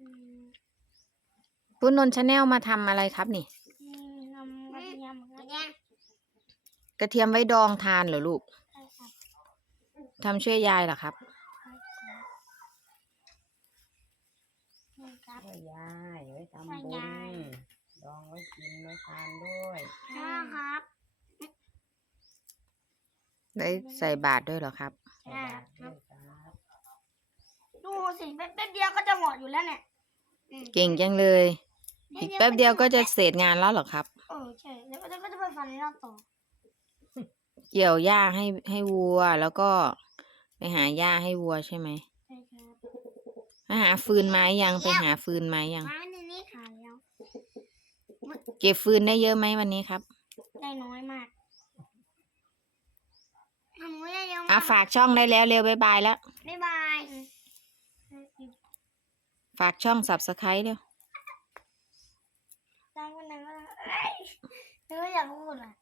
อืมปุ้นนนชาแนลมาทำอะไรครับนี่ อืมนำกระเทียมครับกระเทียมไว้ดองทานเหรอลูกใช่ครับทำช่วยยายเหรอครับใช่ครับนี่ครับ ช่วยยายไว้ทำช่วยบุยายญดองไว้กินไว้ทานด้วยห้าครับได้ใส่บาตรด้วยเหรอครับ ใช่ครับด้วยครับดู สิแป๊บเดียวก็จะหมดอยู่แล้วเนี่ยอืมเก่งจังเลย อีกแป๊บเดียวก็จะเสร็จงานแล้วเหรอครับ เออใช่แล้วก็จะก็จะไปฟันในรอบต่อเกี่ยวหญ้าให้ให้วัว แล้วก็ไปหาหญ้าให้วัวใช่ไหมใช่ครับไปหาฟืนไม้ยังไปหาฟืนไม้ยัง ไม้ในนี้ขายแล้วเก็บฟืนได้เยอะไหมวันนี้ครับได้น้อยมากทำไม่ได้เยอะมาอะกฝากช่องได้แล้วเร็วบ๊ายบายแล้ว บ๊ายบาย ฝากช่องสับสไครต์เดียว ตั้งวันนั้นก็เอ้ยไม่อยากพูดอะ